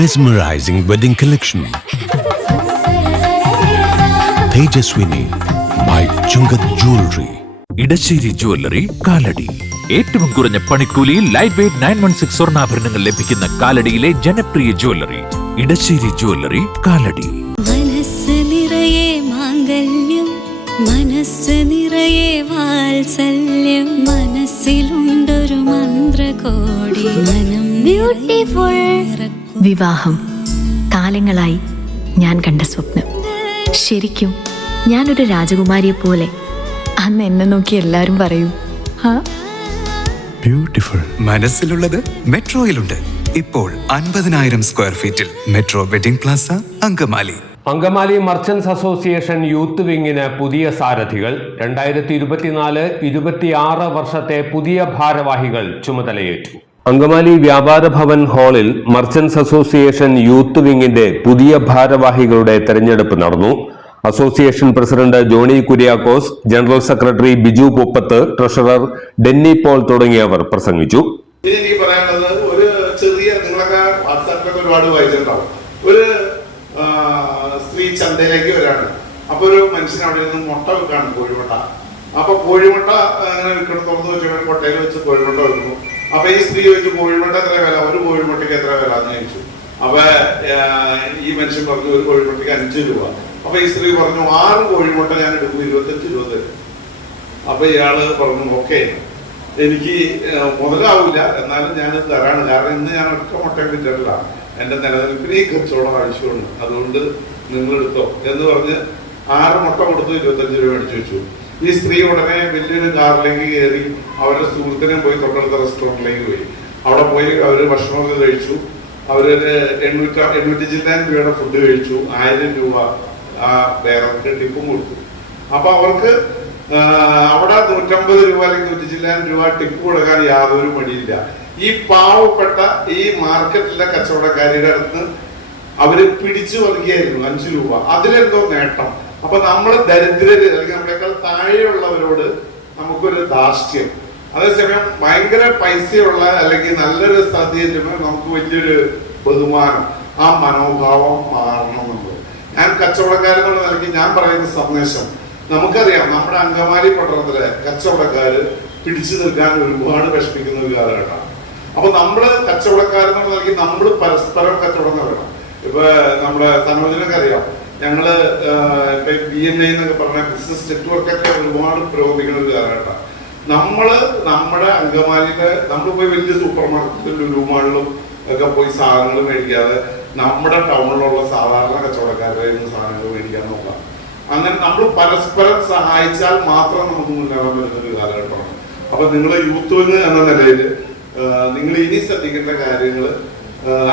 Mesmerizing wedding collection. Tejaswini by Chungat Jewelry. Edassery jewellery Kalady. ഏറ്റവും കുറഞ്ഞ പണിക്കൂലിയിൽ ലൈറ്റ് വെയ്റ്റ് 916 സ്വർണ്ണാഭരണങ്ങൾ ലഭിക്കുന്ന കാലടിയിലെ ജനപ്രിയ ജ്വല്ലറി ഇടശ്ശേരി ജ്വല്ലറി കാലടി. മനസ്സ് നിറയെ മാംഗല്യം, മനസ്സ് നിറയെ വാത്സല്യം, മനസ്സിലുണ്ടൊരു മന്ത്രകോടി, മനം ബ്യൂട്ടിഫുൾ. വിവാഹം കാലങ്ങളായി ഞാൻ കണ്ട സ്വപ്നം. ശരിക്കും ഞാനൊരു രാജകുമാരിയെ പോലെ അന്ന് എന്നെ നോക്കി എല്ലാവരും പറയും ബ്യൂട്ടിഫുൾ. മനസ്സിലുള്ളത് മെട്രോയിലുണ്ട്. ഇപ്പോൾ 50,000 സ്ക്വയർ ഫീറ്റിൽ metro wedding plaza Angamaly. Angamaly merchants association youth വിങ്ങിന് പുതിയ സാരഥികൾ. 2024-26 വർഷത്തെ പുതിയ ഭാരവാഹികൾ ചുമതലയേറ്റു. അങ്കമാലി വ്യാപാര ഭവൻ ഹാളിൽ മർച്ചന്റ്സ് അസോസിയേഷൻ യൂത്ത് വിങ്ങിന്റെ പുതിയ ഭാരവാഹികളുടെ തെരഞ്ഞെടുപ്പ് നടന്നു. Association president Johny Kuriakose, general secretary Biju Pooppath, treasurer Denny Paul തുടങ്ങിയവർ പ്രസംഗിച്ചു. എനിക്ക് പറയാനുള്ളത്, ഒരു ചെറിയ, നിങ്ങളൊക്കെ വാട്സാപ്പിലൊക്കെ ഒരുപാട് വായിച്ചിട്ടുണ്ടാവും, ഒരു സ്ത്രീ ചന്തയിലേക്ക് വരാണ്. അപ്പൊ ഒരു മനുഷ്യൻ അവിടെ നിന്ന് മുട്ട വെക്കാണ്, കോഴിമുട്ട. അപ്പൊ കോഴിമുട്ട അങ്ങനെ വിൽക്കണം, തുറന്നു വെച്ച് കൊട്ടയിൽ വെച്ച് കോഴിമുട്ട വെക്കുന്നു. അപ്പൊ ഈ സ്ത്രീ ചോദിച്ചു, കോഴിമുട്ട എത്ര വില, ഒരു കോഴിമുട്ടയ്ക്ക് എത്ര വില എന്ന് ചോദിച്ചു. അപ്പൊ ഈ മനുഷ്യൻ പറഞ്ഞു, ഒരു കോഴിമുട്ടയ്ക്ക് 5 രൂപ. അപ്പൊ ഈ സ്ത്രീ പറഞ്ഞു, 6 കോഴിമുട്ട ഞാൻ എടുക്കും, 25 രൂപ തരും. അപ്പൊ ഇയാള് പറഞ്ഞു, ഓക്കെ, എനിക്ക് മുതലാവില്ല, എന്നാലും ഞാൻ തരാണ്, കാരണം ഇന്ന് ഞാൻ ഒറ്റ മുട്ടയും വിറ്റിട്ടില്ല, എന്റെ നിലനിൽപ്പിന് ഈ കച്ചവടം ആവശ്യമുണ്ട്, അതുകൊണ്ട് നിങ്ങൾ എടുത്തോ എന്ന് പറഞ്ഞ് 6 മുട്ട കൊടുത്തു 25 രൂപ അടിച്ചു വെച്ചു. ഈ സ്ത്രീ ഉടനെ വലിയൊരു കാറിലേക്ക് കയറി അവരുടെ സുഹൃത്തിനെ പോയി തൊട്ടടുത്ത റെസ്റ്റോറൻറ്റിലേക്ക് പോയി. അവിടെ പോയി അവര് ഭക്ഷണമൊക്കെ കഴിച്ചു. അവരൊരു 800 ചില്ലാൻ രൂപയുടെ ഫുഡ് കഴിച്ചു. 1000 രൂപ ആ വേറെ ടിപ്പും കൊടുത്തു. അപ്പൊ അവർക്ക് അവിടെ 150 രൂപ അല്ലെങ്കിൽ 100 ചില്ലാൻ രൂപ ടിപ്പ് കൊടുക്കാൻ യാതൊരു മടിയില്ല. ഈ പാവപ്പെട്ട ഈ മാർക്കറ്റിലെ കച്ചവടക്കാരുടെ അടുത്ത് അവര് പിടിച്ചു വരികയായിരുന്നു 5 രൂപ. അതിലെന്തോ നേട്ടം. അപ്പൊ നമ്മള് ദരിദ്രര് അല്ലെങ്കിൽ നമ്മളെക്കാൾ താഴെയുള്ളവരോട് നമുക്കൊരു ധാർഷ്ട്യം, അതേസമയം ഭയങ്കര പൈസയുള്ള അല്ലെങ്കിൽ നല്ലൊരു സ്ഥലത്ത് ചെല്ലുമ്പോൾ നമുക്ക് വലിയൊരു ബഹുമാനം, ആ മനോഭാവം മാറണം. നമ്മൾ, ഞാൻ കച്ചവടക്കാരെന്നുള്ള നിലയ്ക്ക് ഞാൻ പറയുന്ന സന്ദേശം, നമുക്കറിയാം നമ്മുടെ അങ്കമാലി പട്ടണത്തിലെ കച്ചവടക്കാര് പിടിച്ചു നിൽക്കാൻ ഒരുപാട് വിഷമിക്കുന്ന ഒരു കാലഘട്ടമാണ്. അപ്പൊ നമ്മള് കച്ചവടക്കാരെന്നുള്ള നിലയ്ക്ക് നമ്മൾ പരസ്പരം കച്ചവടം നടക്കണം. ഇപ്പൊ നമ്മുടെ തനോജിനൊക്കെ അറിയാം, ഞങ്ങള് ഇപ്പൊ BNI എന്നൊക്കെ പറഞ്ഞ ബിസിനസ് നെറ്റ്വർക്കൊക്കെ ഒരുപാട് പുരോഗമിക്കുന്ന ഒരു കാലഘട്ടം. നമ്മള് നമ്മുടെ അങ്കമാലിയിലെ നമ്മൾ പോയി വലിയ സൂപ്പർ മാർക്കറ്റിലും ലുലുമാളിലും ഒക്കെ പോയി സാധനങ്ങൾ മേടിക്കാതെ നമ്മുടെ ടൗണിലുള്ള സാധാരണ കച്ചവടക്കാരുടെ സാധനങ്ങൾ മേടിക്കാൻ നോക്കാം. അങ്ങനെ നമ്മൾ പരസ്പരം സഹായിച്ചാൽ മാത്രം നമുക്ക് മുന്നേറാൻ പറ്റുന്നൊരു കാലഘട്ടമാണ്. അപ്പൊ നിങ്ങൾ യൂത്ത് വിങ് എന്ന നിലയിൽ നിങ്ങൾ ഇനി ശ്രദ്ധിക്കേണ്ട കാര്യങ്ങൾ,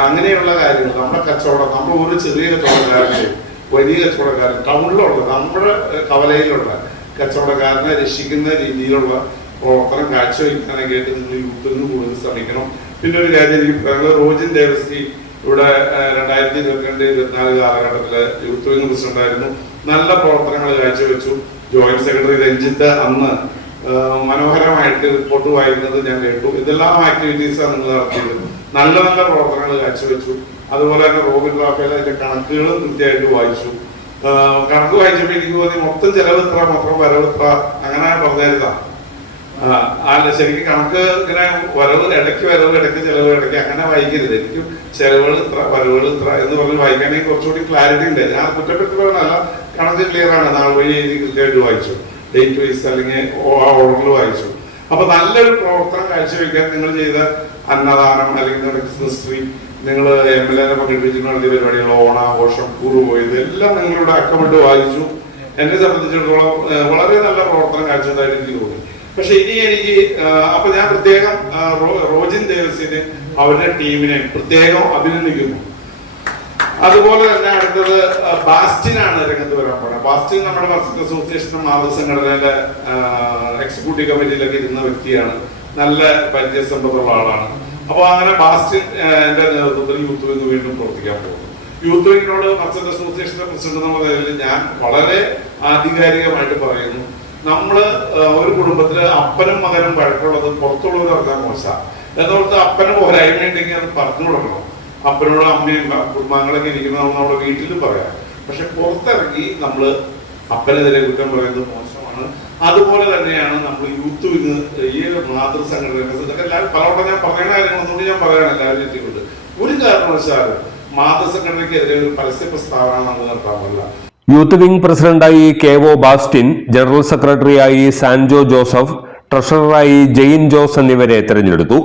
അങ്ങനെയുള്ള കാര്യങ്ങൾ, നമ്മുടെ കച്ചവടം, നമ്മൾ ഒരു ചെറിയ കച്ചവടക്കാരനെയും വലിയ കച്ചവടക്കാരൻ, ടൗണിലുള്ള നമ്മുടെ കവലയിലുള്ള കച്ചവടക്കാരനെ രക്ഷിക്കുന്ന രീതിയിലുള്ള പ്രവർത്തനം കാഴ്ചവെക്കാനൊക്കെ ആയിട്ട് നിങ്ങൾ യൂത്ത് വിങ് കൂടുതൽ ശ്രമിക്കണം. പിന്നെ ഒരു കാര്യം എനിക്ക് പറയാനുള്ളത്, റോജിൻ ദേവസ്തി ഇവിടെ 2022-24 കാലഘട്ടത്തില് യൂത്ത് വിങ് പ്രസിഡന്റായിരുന്നു. നല്ല പ്രവർത്തനങ്ങൾ കാഴ്ചവെച്ചു. ജോയിന്റ് സെക്രട്ടറി രഞ്ജിത്ത് അന്ന് മനോഹരമായിട്ട് റിപ്പോർട്ട് വായിക്കുന്നത് ഞാൻ കേട്ടു. ഇതെല്ലാം ആക്ടിവിറ്റീസാണ് നിങ്ങൾ നടത്തിയത്. നല്ല നല്ല പ്രവർത്തനങ്ങൾ കാഴ്ചവെച്ചു. അതുപോലെ തന്നെ റോബിൻ റാഫേൽ അതിന്റെ കണക്കുകളും കൃത്യമായിട്ട് വായിച്ചു. കണക്ക് വായിച്ചപ്പോൾ എനിക്ക് തോന്നി മൊത്തം ചെലവ് ഇത്ര, മൊത്തം വരവ് ഇത്ര, അങ്ങനെ പറഞ്ഞായിരുന്നാ. അല്ല, ശരിക്കും കണക്ക് ഇങ്ങനെ വരവ് ഇടയ്ക്ക് വരവ്, ഇടയ്ക്ക് ചെലവ്, ഇടയ്ക്ക് അങ്ങനെ വായിക്കരുത്. എനിക്ക് ചെലവുകൾ ഇത്ര, വരവുകൾ ഇത്ര എന്ന് പറഞ്ഞ് വായിക്കാനെങ്കിൽ കുറച്ചുകൂടി ക്ലാരിറ്റി ഉണ്ട്. ഞാൻ കുറ്റപ്പെടുത്തുന്നതല്ല, കണക്ക് ക്ലിയർ ആണ്. നാൾ വഴി എഴുതി കൃത്യമായിട്ട് വായിച്ചു, ഡേറ്റ് വൈസ് അല്ലെങ്കിൽ ഓർഡറിൽ വായിച്ചു. അപ്പൊ നല്ലൊരു പ്രവർത്തനം കാഴ്ചവെക്കാൻ നിങ്ങൾ ചെയ്ത അന്നദാനം അല്ലെങ്കിൽ നിങ്ങളുടെ ക്രിസ്മസ് ട്രീ, നിങ്ങൾ MLA പങ്കെടുപ്പിച്ച് നടത്തിയ പരിപാടികൾ, ഓണാഘോഷം, കൂറ് പോയത് എല്ലാം നിങ്ങളുടെ അക്കമിട്ട് വായിച്ചു. എന്നെ സംബന്ധിച്ചിടത്തോളം വളരെ നല്ല പ്രവർത്തനം കാഴ്ചവെച്ചതായിട്ട് എനിക്ക് തോന്നി. പക്ഷെ ഇനി എനിക്ക് അപ്പൊ ഞാൻ പ്രത്യേകം റോജിൻ ദേവസിനെ അവരുടെ ടീമിനെ പ്രത്യേകം അഭിനന്ദിക്കുന്നു. അതുപോലെ തന്നെ അടുത്തത് ബാസ്റ്റിനാണ് രംഗത്ത് വരാൻ പോണത്. ബാസ്റ്റിൻ നമ്മുടെ മർച്ചന്റ് അസോസിയേഷൻ മാതൃസംഘടനയുടെ എക്സിക്യൂട്ടീവ് കമ്മിറ്റിയിലൊക്കെ ഇരുന്ന വ്യക്തിയാണ്, നല്ല പരിചയസമ്പത്തുള്ള ആളാണ്. അപ്പൊ അങ്ങനെ ബാസ്റ്റിൻ എന്റെ നേതൃത്വത്തിൽ യൂത്ത് വിങ് വീണ്ടും പ്രവർത്തിക്കാൻ പോകുന്നു. യൂത്ത് വിങ്ങിനോട് മർച്ചന്റ് അസോസിയേഷന്റെ പ്രസിഡന്റ് എന്നുള്ള നിലയിൽ ഞാൻ വളരെ ആധികാരികമായിട്ട് പറയുന്നു, നമ്മള് ഒരു കുടുംബത്തില് അപ്പനും മകനും വഴക്കുള്ളത് പുറത്തുള്ളവർ അറിഞ്ഞാൽ മോശം എന്നോർത്ത് അപ്പന് പോരായ്മയുണ്ടെങ്കിൽ അത് പറഞ്ഞു കൊടുക്കണം. അപ്പനോട് അമ്മയും കുടുംബാംഗങ്ങളൊക്കെ ഇരിക്കുന്ന നമ്മുടെ വീട്ടിലും പറയാം. പക്ഷെ പുറത്തിറങ്ങി നമ്മള് അപ്പനെതിരെ കുറ്റം പറയുന്നത് മോശമാണ്. അതുപോലെ തന്നെയാണ് നമ്മൾ യൂത്ത് വിങ് ഈ മാതൃസംഘടന ഇതൊക്കെ എല്ലാവരും പലവട്ടം ഞാൻ പറയുന്ന കാര്യങ്ങളൊന്നും ഞാൻ പറയണം എല്ലാവരും എത്തിക്കൊണ്ട്. ഒരു കാരണവശാലും മാതൃസംഘടനയ്ക്കെതിരെ ഒരു പരസ്യ പ്രസ്താവന നമ്മൾ നടത്താൻ പാടില്ല. യൂത്ത് വിംഗ് പ്രസിഡന്റായി കെ.ഒ. ബാസ്റ്റിൻ, ജനറൽ സെക്രട്ടറിയായി സാൻജോ ജോസഫ്, ട്രഷററായി ജെയിൻ ജോസ് എന്നിവരെ തെരഞ്ഞെടുത്തു.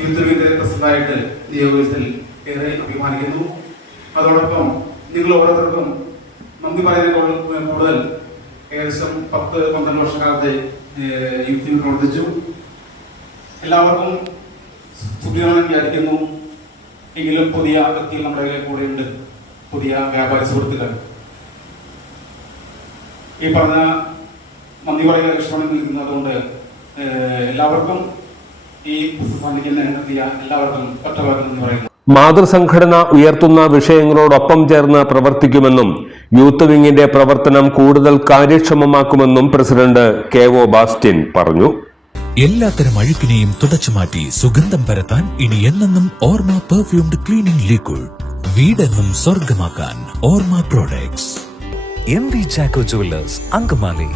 യൂത്ത് വിംഗിന്റെ പ്രസിഡന്റായിട്ട് നിയോഗിച്ചതിൽ ഏറെ അഭിമാനിക്കുന്നു. അതോടൊപ്പം നിങ്ങൾ ഓരോരുത്തർക്കും നന്ദി പറയുന്നതിനോട് കൂടുതൽ ഏകദേശം 10-12 വർഷക്കാലത്തെ യൂത്ത് വിംഗ് പ്രവർത്തിച്ചു. എല്ലാവർക്കും സുഖിയാണെന്ന് വിചാരിക്കുന്നു. എങ്കിലും പുതിയ വ്യക്തികൾ നമ്മുടെ കൂടെയുണ്ട്, പുതിയ വ്യാപാരി സുഹൃത്തുക്കൾ. ഈ പറഞ്ഞ നന്ദി പറയുന്ന ലക്ഷ്യമാണ് നിൽക്കുന്നത്. അതുകൊണ്ട് എല്ലാവർക്കും ഈ സംഘടനയ്ക്ക് നടത്തിയ എല്ലാവർക്കും ഒറ്റവാക്കിൽ നന്ദി പറയുന്നു. മാതൃസംഘടന ഉയർത്തുന്ന വിഷയങ്ങളോടൊപ്പം ചേർന്ന് പ്രവർത്തിക്കുമെന്നും യൂത്ത് വിങ്ങിന്റെ പ്രവർത്തനം കൂടുതൽ കാര്യക്ഷമമാക്കുമെന്നും പ്രസിഡന്റ് കെ.ഒ. ബാസ്റ്റിൻ പറഞ്ഞു. എല്ലാത്തരം അഴുക്കിനെയും തുടച്ചുമാറ്റി സുഗന്ധം പരത്താൻ ഇനി എന്നെന്നും ഓർമ്മ പെർഫ്യൂംഡ് ക്ലീനിംഗ് ലിക്വിഡ്. വീടെന്നും സ്വർഗമാക്കാൻ ഓർമ്മ products. MV Jacko Jewelers, Angamali.